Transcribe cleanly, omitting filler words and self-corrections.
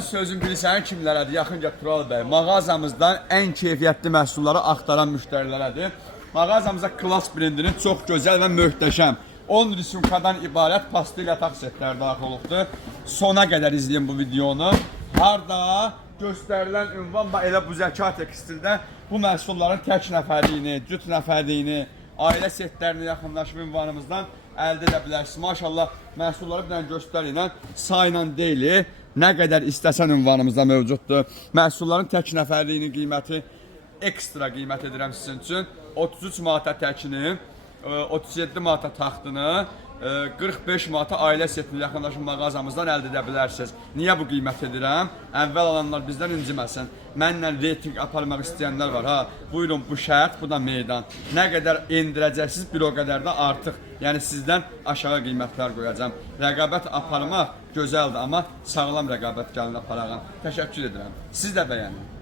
Sözün bilirsən kimlərədir? Yaxınca Tural bəy, mağazamızdan ən keyfiyyətli məhsulları axtaran müştərilərədir. Mağazamıza Klass brendinin çox gözəl və möhtəşəm 10 rüsumkadan ibarət pastel yataq setləri daxil olubdur. Sona qədər izləyin bu videonu. Harda göstərilən ünvan elə bu zəka tekstildə bu məhsulların tək nəfərliyini, cüt nəfərliyini, ailə setlərini yaxınlaşıb ünvanımızdan əldə edə bilərsiniz. Maşallah məhsulları bir dənə göstərilən sayla deyil. Nə qədər istəsən ünvanımızda mövcuddur. Məhsulların tək nəfərliyinin qiyməti ekstra qiymət edirəm sizin üçün. 33 manata təkini, 37 manata taxtını, 45 manata ailə setini yaxınlaşın mağazamızdan əldə edə bilərsiniz. Niyə bu qiymət edirəm? Əvvəl alanlar bizdən inciməsin. Mənlə reyting aparmaq istəyənlər var. Ha, buyurun bu şərt, bu da meydan. Nə qədər endirəcəksiniz, bir o qədər də artıq. Yəni sizdən aşağı qiymətlər qoyacağım. Rəqabət aparmaq gözəldir, amma sağlam rəqabət gəlin aparağın. Təşəkkür edirəm. Siz də bəyənin.